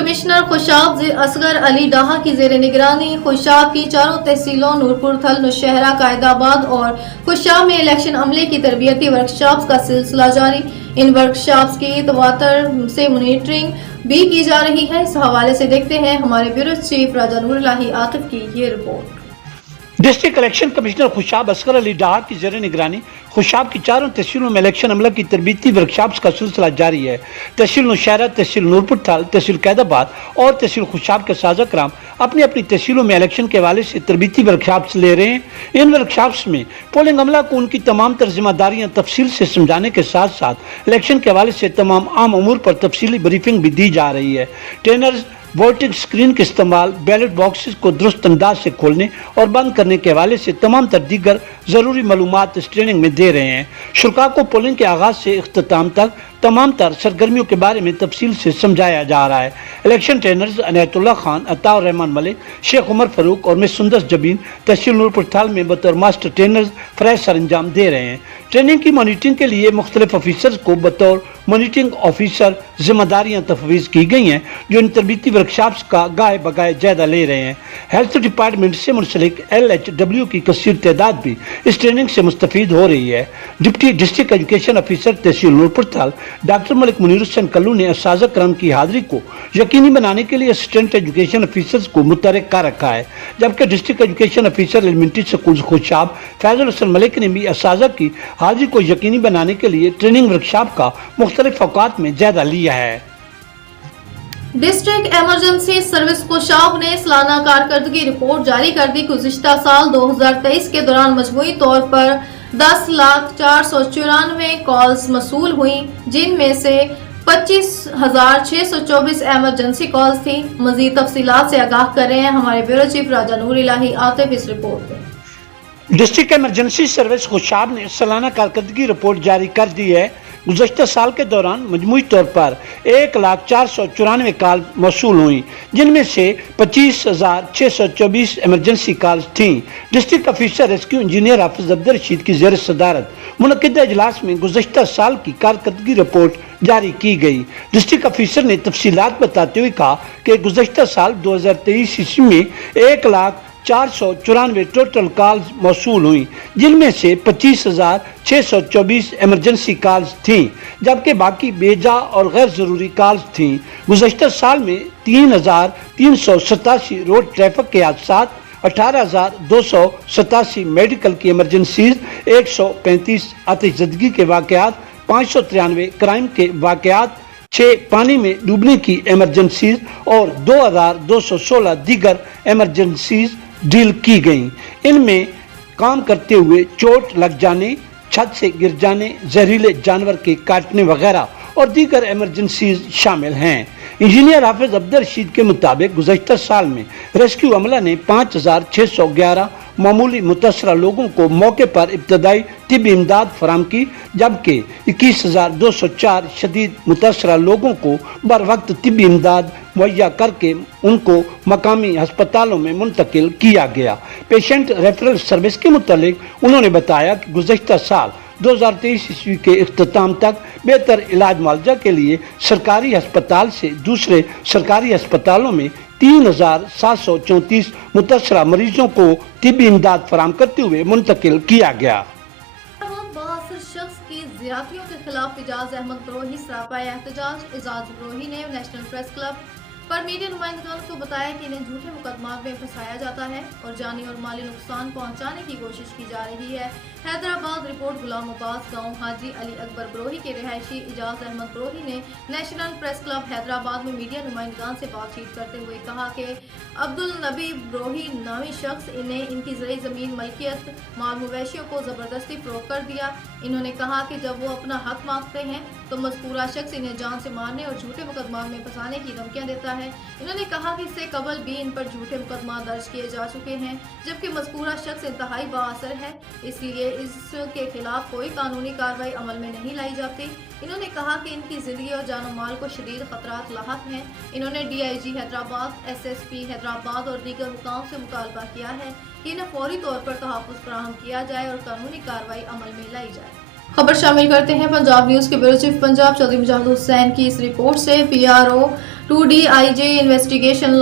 Commissioner Khushab Asghar Ali Daha की जेर निगरानी खुशाब की चारों तहसीलों नूरपुर थल नौशहरा कायदाबाद और खुशाब में इलेक्शन अमले की तरबियती वर्कशॉप्स का सिलसिला जारी। इन वर्कशॉप्स की तवातर से मॉनिटरिंग भी की जा रही है। इस हवाले से देखते हैं हमारे ब्यूरो चीफ राजा नूरुल्लाही आतिफ की ये report. District election commissioner Khushab Asghar Ali Daha की ज़ेर निगरानी खुशाब की चारों तहसीलों में इलेक्शन अमला की तरबीती वर्कशॉप्स का सिलसिला जारी है। तहसील नौशहरा, तहसील नूरपुर थाल, तहसील कैदाबाद और तहसील खुशाब के साज़ा कराम अपनी अपनी तहसीलों में इलेक्शन के हवाले से तरबीती वर्कशॉप्स ले रहे हैं। इन वर्कशॉप्स में पोलिंग अमला को उनकी तमाम तर जिम्मेदारियाँ तफसील से समझाने के साथ साथ इलेक्शन के हवाले से तमाम आम अमूर पर तफसीली ब्रीफिंग भी दी जा रही है। ट्रेनर्स वोटिंग स्क्रीन के इस्तेमाल, बैलेट बॉक्सेस को दुरुस्त अंदाज से खोलने और बंद करने के हवाले से तमाम तर दीगर ज़रूरी मालूमात इस ट्रेनिंग में दे रहे हैं। शुल्का को पोलिंग के आगाज़ से इख्तिताम तक तमाम तर सरगर्मियों के बारे में तफसील से समझाया जा रहा है। इलेक्शन ट्रेनर्स अनायतुल्लाह खान, अताउर रहमान मलिक, शेख उमर फारूक और मिस सुंदस जबीन तहसील नूरपुर थाल में बतौर मास्टर ट्रेनर्स फ़रज़ सर अंजाम दे रहे हैं। ट्रेनिंग की मॉनिटरिंग के लिए मुख्तलिफ ऑफिसर्स को बतौर मॉनिटरिंग ऑफिसर जिम्मेदारियाँ तफवीज़ की गई हैं, जो इन तरबीती वर्कशॉप्स का गाए बगाए जायजा ले रहे हैं। हेल्थ डिपार्टमेंट से मुंसलिक LHW की कसीर तादाद भी इस ट्रेनिंग से मुस्तफ़ीद हो रही है। डिप्टी डिस्ट्रिक्ट एजुकेशन ऑफिसर तहसील नूरपुर थाल डॉक्टर मलिक मुनीर हुसैन कल्लू ने असाज़ा करम की हाजिरी को यकीनी बनाने के लिए असिस्टेंट एजुकेशन ऑफिसर्स को मुतहर्रिक कर रखा है, जबकि district education officer elementary school Khushab Faisal Hussain Malik ने भी असाज़ा की हाजिरी को यकीनी बनाने के लिए ट्रेनिंग वर्कशॉप का मुख्तलिफ औकात में जायजा लिया है। डिस्ट्रिक्ट इमरजेंसी सर्विस खुशाब ने सालाना कारकर्दगी रिपोर्ट जारी कर दी। गुज़िश्ता साल 2023 के दौरान मजमूई तौर पर 10,0494 कॉल्स मसूल हुई, जिनमें से 25,624 एमरजेंसी कॉल्स थी। मजीद तफसीलात से आगाह कर रहे हैं हमारे ब्यूरो चीफ राजा नूरुल्लाही आतिफ इस रिपोर्ट में। डिस्ट्रिक्ट इमरजेंसी सर्विस खुशाब ने सालाना कारकर्दगी रिपोर्ट जारी कर दी है। गुज़श्ता साल के दौरान मजमूई तौर पर 1,0494 कॉल मौसूल हुई, जिनमें से 25,624 एमरजेंसी कॉल्स थीं। डिस्ट्रिक्ट ऑफिसर रेस्क्यू इंजीनियर हाफिज अब्दुल रशीद की ज़ेर सदारत मुनक़िदा इजलास में गुज़श्ता साल की कारकर्दगी रिपोर्ट जारी की गई। डिस्ट्रिक्ट ऑफिसर ने तफसीलात बताते हुए कहा कि गुज़श्ता साल 2023 ईस्वी में 1,0494 टोटल कॉल्स मौसूल हुई, जिनमें से 25,624 एमरजेंसी कॉल्स थीं, जबकि बाकी बेजा और गैर ज़रूरी कॉल्स थीं। गुज़श्ता साल में 3,387 रोड ट्रैफिक के हादसा, 18,287 मेडिकल की इमरजेंसीज, 135 आतिशज़दगी के वाक़यात, 593 क्राइम के वाक़यात, 6 पानी में डूबने की इमरजेंसीज और 2,216 दीगर इमरजेंसीज डील की गईं। इनमें काम करते हुए चोट लग जाने, छत से गिर जाने, जहरीले जानवर के काटने वगैरह और दीगर इमरजेंसीज शामिल हैं। इंजीनियर हाफिज अब्दुल रशीद के मुताबिक गुज़श्ता साल में रेस्क्यू अमला ने 5,611 मामूली मुतासरा लोगों को मौके पर इब्तदाई तिब्बी इमदाद फराम की, जबकि 21,204 शदीद मुतासरा लोगों को बर वक्त तिब्बी इमदाद मुहैया करके उनको मकामी हस्पतालों में मुंतकिल किया गया। पेशेंट रेफरल सर्विस के मुतालिक उन्होंने बताया कि गुज़श्ता साल 2023 ईस्वी के इख्तिताम तक बेहतर इलाज मुआवजा के लिए सरकारी अस्पताल से दूसरे सरकारी अस्पतालों में 3,734 मुतासरा मरीजों को तिब्बी इमदाद फराम करते हुए मुंतकिल किया गया। शख्स की ज़्यादतियों के खिलाफ इजाज अहमद ब्रोही सरापा एहतजाज। इजाज ब्रोही ने नेशनल प्रेस क्लब पर मीडिया नुमाइंदगान को बताया कि इन्हें झूठे मुकदमा में फंसाया जाता है और जानी और माली नुकसान पहुंचाने की कोशिश की जा रही है। हैदराबाद रिपोर्ट। गुलाम अब्बास गांव हाजी अली अकबर ब्रोही के रिहायशी इजाज अहमद ब्रोही ने नेशनल प्रेस क्लब हैदराबाद में मीडिया नुमाइंदगान से बातचीत करते हुए कहा कि अब्दुल नबी ब्रोही नामी शख्स इन्हें इनकी ज़री ज़मीन मलकियत माल मवेशियों को ज़बरदस्ती फ़रोख्त कर दिया। इन्होंने कहा कि जब वो अपना हक मांगते हैं तो मज़कूरा शख्स इन्हें जान से मारने और झूठे मुकदमा में फंसाने की धमकियाँ देता है। इन्होंने कहा कि इससे कबल भी इन पर झूठे मुकदमा दर्ज किए जा चुके हैं, जबकि मज़कूरा शख्स इंतहाई बाअसर है, इसलिए इसके खिलाफ कोई कानूनी कार्रवाई अमल में नहीं लाई जाती। इन्होंने कहा कि इनकी ज़िंदगी और जानो माल को शदीद खतरात लाहक हैं। इन्होंने DIG हैदराबाद, SSP हैदराबाद और दीगर हुकाम से मुतालबा किया है कि इन्हें फौरी तौर पर तहफ़्फ़ुज़ फराहम किया जाए और कानूनी कार्रवाई अमल में लाई जाए। खबर शामिल करते हैं पंजाब न्यूज़ के ब्यूरो चीफ पंजाब चौधरी मुजाहिद हुसैन की इस रिपोर्ट से। PRO 2DIJ انویسٹیگیشن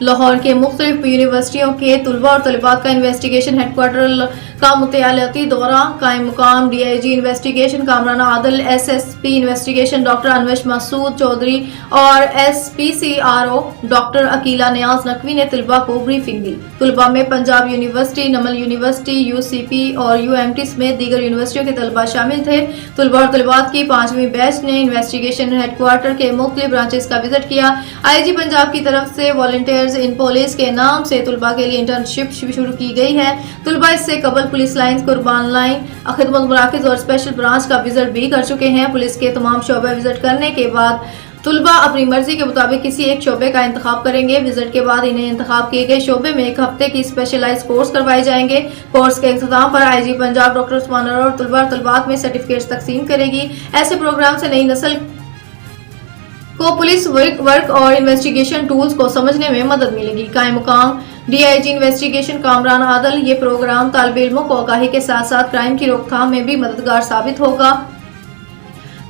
لاہور کے مختلف یونیورسٹیوں کے طلباء اور طالبات کا انویسٹیگیشن ہیڈ کوارٹر کا مطالعاتی دورہ قائم مقام DIG investigation Kamran Adil SSP investigation doctor Anosh Masood Chaudhry اور SPCRO ڈاکٹر عقیلہ نیاز نقوی نے طلباء کو بریفنگ دی۔ طلباء میں Punjab university, NUML university, UCP اور UMT سمیت دیگر یونیورسٹیوں کے طلباء شامل تھے۔ طلباء اور طالبات کی 5ویں بیچ نے انویسٹیگیشن ہیڈ کوارٹر کے مختلف برانچز کا وزٹ کیا۔ IG پنجاب کی طرف سے والنٹیئرز ان پولیس کے نام سے طلباء کے لیے انٹرنشپ شروع کی گئی ہے۔ طلباء اس سے قبل پولیس لائنز، قربان لائن، خدمت مراکز اور اسپیشل برانچ کا وزٹ بھی کر چکے ہیں۔ پولیس کے تمام شعبے وزٹ کرنے کے بعد طلباء اپنی مرضی کے مطابق کسی ایک شعبے کا انتخاب کریں گے۔ وزٹ کے بعد انہیں انتخاب کیے گئے شعبے میں 1 ہفتے کی اسپیشلائز کورس کروائے جائیں گے۔ کورس کے اختتام پر IG پنجاب ڈاکٹر عثمان انور اور طلباء اور طالبات میں سرٹیفکیٹس تقسیم کرے گی۔ ایسے پروگرام سے نئی نسل کو پولیس ورک اور انویسٹیگیشن ٹولز کو سمجھنے میں مدد ملے گی۔ قائم مقام DIG انویسٹیگیشن کامران عادل، یہ پروگرام طالب علموں کو آگاہی کے ساتھ ساتھ کرائم کی روک تھام میں بھی مددگار ثابت ہوگا۔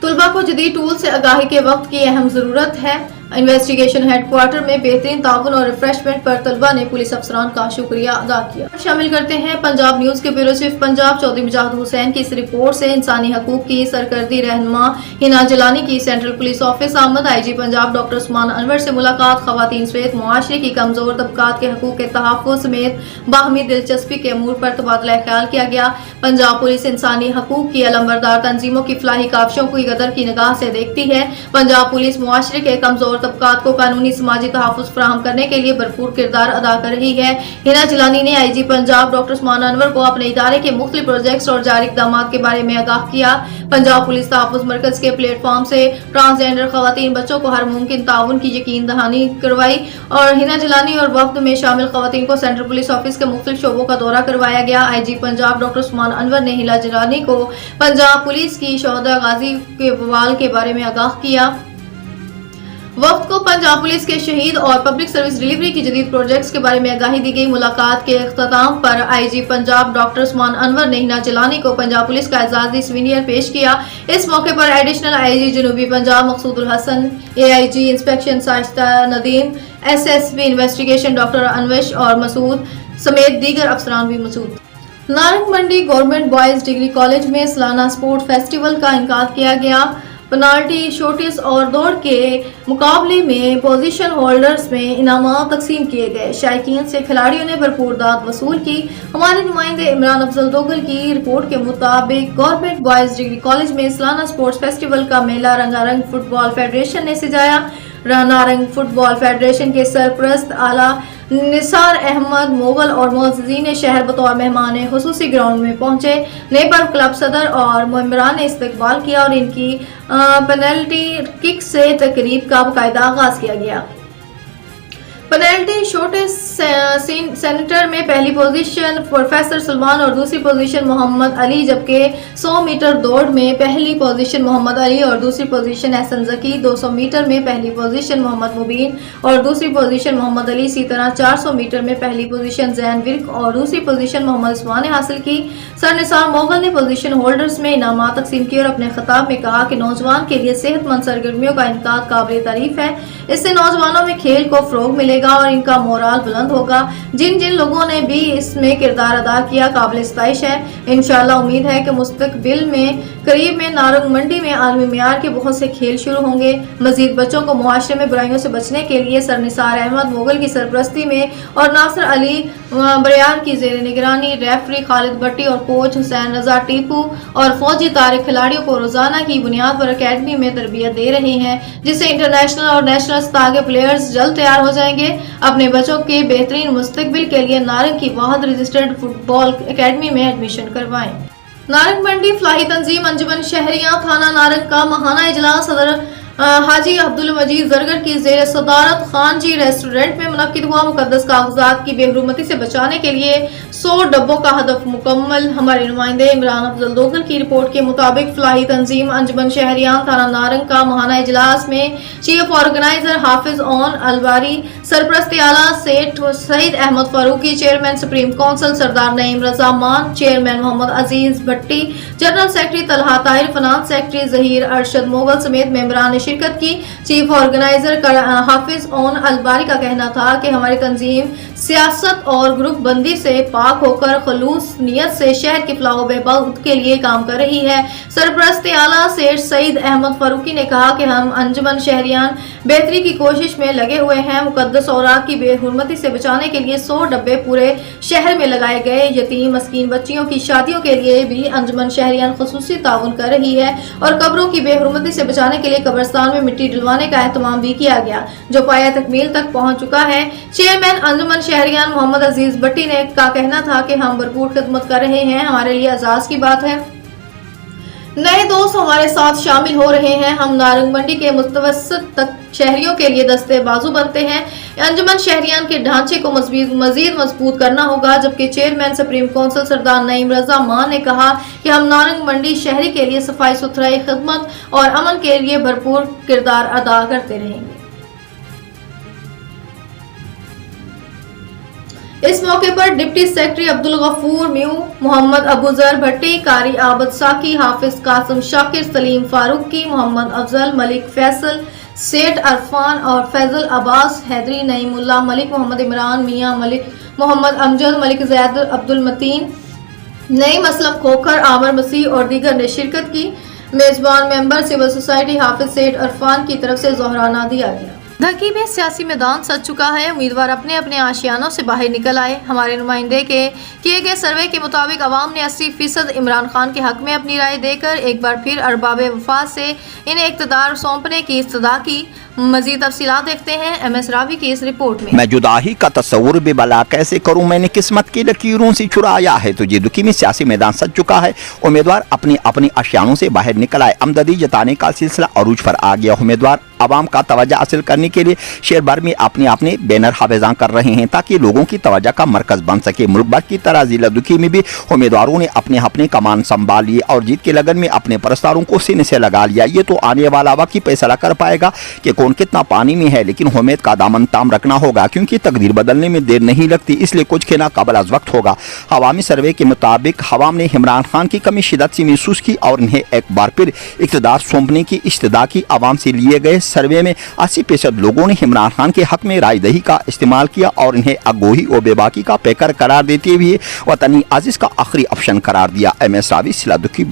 طلباء کو جدید ٹول سے آگاہی کے وقت کی اہم ضرورت ہے۔ انویسٹیگیشن ہیڈ کوارٹر میں بہترین تعاون اور ریفریشمنٹ پر طلباء نے پولیس افسران کا شکریہ ادا کیا۔ شامل کرتے ہیں پنجاب نیوز کے بیورو چیف پنجاب چودھری مجاہد حسین کی اس رپورٹ سے انسانی حقوق کی سرکردی رہنما ہنا جلانی کی سینٹرل پولیس آفس آمد۔ IG پنجاب ڈاکٹر عثمان انور سے ملاقات۔ خواتین سمیت معاشرے کی کمزور طبقات کے حقوق کے تحفظ سمیت باہمی دلچسپی کے امور پر تبادلہ خیال کیا گیا۔ پنجاب پولیس انسانی حقوق کی علمبردار تنظیموں کی فلاحی کاوشوں کو قدر کی نگاہ سے دیکھتی ہے۔ پنجاب پولیس معاشرے کے کمزور طبقات کو قانونی سماجی تحفظ فراہم کرنے کے لیے بھرپور کردار ادا کر رہی ہے۔ ہنا جلانی نے IG پنجاب ڈاکٹر عثمان انور کو اپنے ادارے کے مختلف پروجیکٹس اور جاری اقدامات کے بارے میں آگاہ کیا۔ پنجاب پولیس تحفظ مرکز کے پلیٹ فارم سے ٹرانسجینڈر خواتین بچوں کو ہر ممکن تعاون کی یقین دہانی کروائی اور ہنا جلانی اور وفد میں شامل خواتین کو سینٹرل پولیس آفس کے مختلف شعبوں کا دورہ کروایا گیا۔ IG پنجاب ڈاکٹر عثمان انور نے ہنا جلانی کو پنجاب پولیس کی شہداء غازی کے بوال کے بارے میں آگاہ کیا۔ وفد کو پنجاب پولیس کے شہید اور پبلک سروس ڈیلیوری کی جدید پروجیکٹس کے بارے میں آگاہی دی گئی۔ ملاقات کے اختتام پر IG پنجاب ڈاکٹر عثمان انور نے ہنا جلانی کو پنجاب پولیس کا اعزازی سوینئر پیش کیا۔ اس موقع پر ایڈیشنل IG جنوبی Punjab Maqsood ul Hassan, AIG inspection Sajida Nadeem, SSP investigation doctor Anoosh اور مسعود سمیت دیگر افسران بھی موجود تھے۔ نارنگ منڈی گورنمنٹ بوائز ڈگری کالج میں سالانہ سپورٹ فیسٹیول کا انعقاد کیا گیا۔ پنالٹی شوٹس اور دوڑ کے مقابلے میں پوزیشن ہولڈرز میں انعامات تقسیم کیے گئے۔ شائقین سے کھلاڑیوں نے بھرپور داد وصول کی۔ ہمارے نمائندے عمران افضل دوگل کی رپورٹ کے مطابق گورنمنٹ بوائز ڈگری کالج میں سالانہ سپورٹس فیسٹیول کا میلہ رنگارنگ فٹ بال فیڈریشن نے سجایا۔ رنگارنگ فٹ بال فیڈریشن کے سرپرست اعلیٰ نثار احمد مغل اور معززین شہر بطور مہمان خصوصی گراؤنڈ میں پہنچے۔ نیپر کلب صدر اور ممبران نے استقبال کیا اور ان کی پینلٹی کک سے تقریب کا باقاعدہ آغاز کیا گیا۔ پینلٹی شوٹ سینٹر میں پہلی پوزیشن پروفیسر سلمان اور دوسری پوزیشن محمد علی، جبکہ 100 میٹر دوڑ میں پہلی پوزیشن محمد علی اور دوسری پوزیشن احسن ذکی، 200 میٹر میں پہلی پوزیشن محمد مبین اور دوسری پوزیشن محمد علی، اسی طرح 400 میٹر میں پہلی پوزیشن زین ورک اور دوسری پوزیشن محمد عثمان نے حاصل کی۔ سر نثار موغل نے پوزیشن ہولڈرز میں انعامات تقسیم کیے اور اپنے خطاب میں کہا کہ نوجوان کے لیے صحت مند سرگرمیوں کا انعقاد قابل تعریف ہے۔ اس سے نوجوانوں میں کھیل کو فروغ ملے گا اور ان کا مورال بلند ہوگا۔ جن لوگوں نے بھی اس میں کردار ادا کیا قابل ستائش ہے۔ انشاءاللہ امید ہے کہ مستقبل میں قریب میں نارنگ منڈی میں عالمی معیار کے بہت سے کھیل شروع ہوں گے۔ مزید بچوں کو معاشرے میں برائیوں سے بچنے کے لیے سر نثار احمد مغل کی سرپرستی میں اور ناصر علی بریار کی زیر نگرانی ریفری خالد بٹی اور کوچ حسین رضا ٹیپو اور فوجی طارق کھلاڑیوں کو روزانہ کی بنیاد پر اکیڈمی میں تربیت دے رہے ہیں، جس سے انٹرنیشنل اور نیشنل سطح کے پلیئرز جلد تیار ہو جائیں گے۔ اپنے بچوں کے بہترین مستقبل کے لیے نارنگ کی واحد رجسٹرڈ فٹ بال اکیڈمی میں ایڈمیشن کروائیں۔ نارنگ منڈی فلاحی تنظیم انجمن شہریاں تھانہ نارنگ کا ماہانہ اجلاس صدر حاجی عبدالمجید زرگر کی زیر صدارت خان جی ریسٹورنٹ میں منعقد ہوا۔ مقدس کاغذات کی بے حرمتی سے بچانے کے لیے 100 डब्बों का हदफ मुकम्मल। हमारे नुमाइंदे इमरान अफजल दोगल की रिपोर्ट के मुताबिक फलाही तंजीम अंजुमन शहरियान थाना नारंग का माहाना इजलास में चीफ ऑर्गेनाइजर हाफिज ओन अलबारी, सरपरस्त आला Seth Saeed Ahmed Farooqi, chairman supreme council Sardar Naeem Raza Mann, chairman Mohammad Aziz Bhatti, general secretary Talha Tahir, finance secretary Zaheer Arshad Mughal समेत मेंबरान ने शिरकत की। चीफ ऑर्गेनाइजर हाफिज ओन अलबारी का कहना था कि हमारी तंजीम सियासत और ग्रुप बंदी से पाक होकर खलूस नियत से शहर की फलाह व बहबूद के लिए काम कर रही है। सरपरस्त आला सेठ सईद अहमद फारूकी ने कहा कि हम अंजुमन शहरियान बेहतरी की कोशिश में लगे हुए हैं। मुकद्दस औरात की बेहुरमती से बचाने के लिए 100 डब्बे पूरे शहर में लगाए गए। यतीम मस्कीन बच्चियों की शादियों के लिए भी अंजुमन शहरियान खुसूसी ताउन कर रही है और कब्रों की बेहुरमती से बचाने के लिए कब्रिस्तान में मिट्टी डलवाने का एहतमाम भी किया गया, जो पाया तकमील तक पहुंच चुका है। चेयरमैन अंजुमन शहरियान मोहम्मद अजीज भट्टी ने का कहना था कि हम भरपूर खिदमत कर रहे हैं, हमारे लिए एजाज की बात है। नए दोस्त हमारे साथ शामिल हो रहे हैं। हम नारंग मंडी के मुतवस्सित तक शहरियों के लिए दस्ते बाजू बनते हैं। अंजुमन शहरियान के ढांचे को मजीद मजबूत करना होगा। जबकि chairman supreme council Sardar Naeem Raza मान ने कहा कि हम नारंग मंडी शहरी के लिए सफाई सुथराई, खिदमत और अमन के लिए भरपूर किरदार अदा करते रहेंगे। इस मौके पर डिप्टी सेक्रेटरी अब्दुल गफूर म्यू, मोहम्मद अबूजर भट्टी, कारी आबद साकी, हाफिज कासिम शाकिर, सलीम फारूकी, मोहम्मद अफजल, मलिक फैसल, सेठ अरफान और फैजल अब्बास, हैदरी, नईमुल्ला मलिक, मोहम्मद इमरान, मियां मलिक, मोहम्मद अमजद, मलिक जैद, अब्दुल मतीन, नईम असलम खोखर, आमर मसीह और दीगर ने शिरकत की। मेजबान मेंबर सिविल सोसाइटी हाफिज सेठ अरफान की तरफ से जोहराना दिया गया। धकी में सियासी मैदान सज चुका है। उम्मीदवार अपने अपने आशियानों से बाहर निकल आए। हमारे नुमाइंदे के किए गए सर्वे के मुताबिक अवाम ने 80% इमरान खान के हक में अपनी राय देकर एक बार फिर अरबाब वफाद से इन्हें इक़्तिदार सौंपने की इस्तदा की। मजीद तफसीलात देखते हैं MS रावी की इस रिपोर्ट में। मैं जुदाई का तस्वुर भी भला कैसे करूं, मैंने किस्मत की लकीरों से चुराया है। तो ये दुखी में सियासी मैदान सज चुका है। उम्मीदवार अपनी अपनी आशियानों से बाहर निकल आए। आमदनी जताने का सिलसिला अरूज पर आ गया। उम्मीदवार आवाम का तवज्जो हासिल करने के लिए शहर भर में अपने अपने बैनर हावेजां कर रहे हैं ताकि लोगों की तवज्जो का मरकज बन सके। मुल्क भर की तरह जिला दुखी में भी उम्मीदवारों ने अपने अपने कमान संभाल लिए और जीत के लगन में अपने परस्तारों को सीने से लगा लिया। ये तो आने वाला वक्त ही फैसला कर पाएगा कि कौन कितना पानी में है, लेकिन उम्मीद का दामन ताम रखना होगा क्योंकि तकदीर बदलने में देर नहीं लगती, इसलिए कुछ कहना कबल अज वक्त होगा। हवामी सर्वे के मुताबिक हवाम ने इमरान खान की कमी शिद्दत से महसूस की और इन्हें एक बार फिर इक़्तिदार सौंपने की इस्तदा की। आवाम से लिए गए सर्वे में 80% लोगों ने इमरान खान के हक में राय दही का इस्तेमाल किया और इन्हें अगोही और बेबाकी का पैकर करार देते हुए वतनी आजिज का आखिरी ऑप्शन करार दिया। MS रावी सिला दुखी।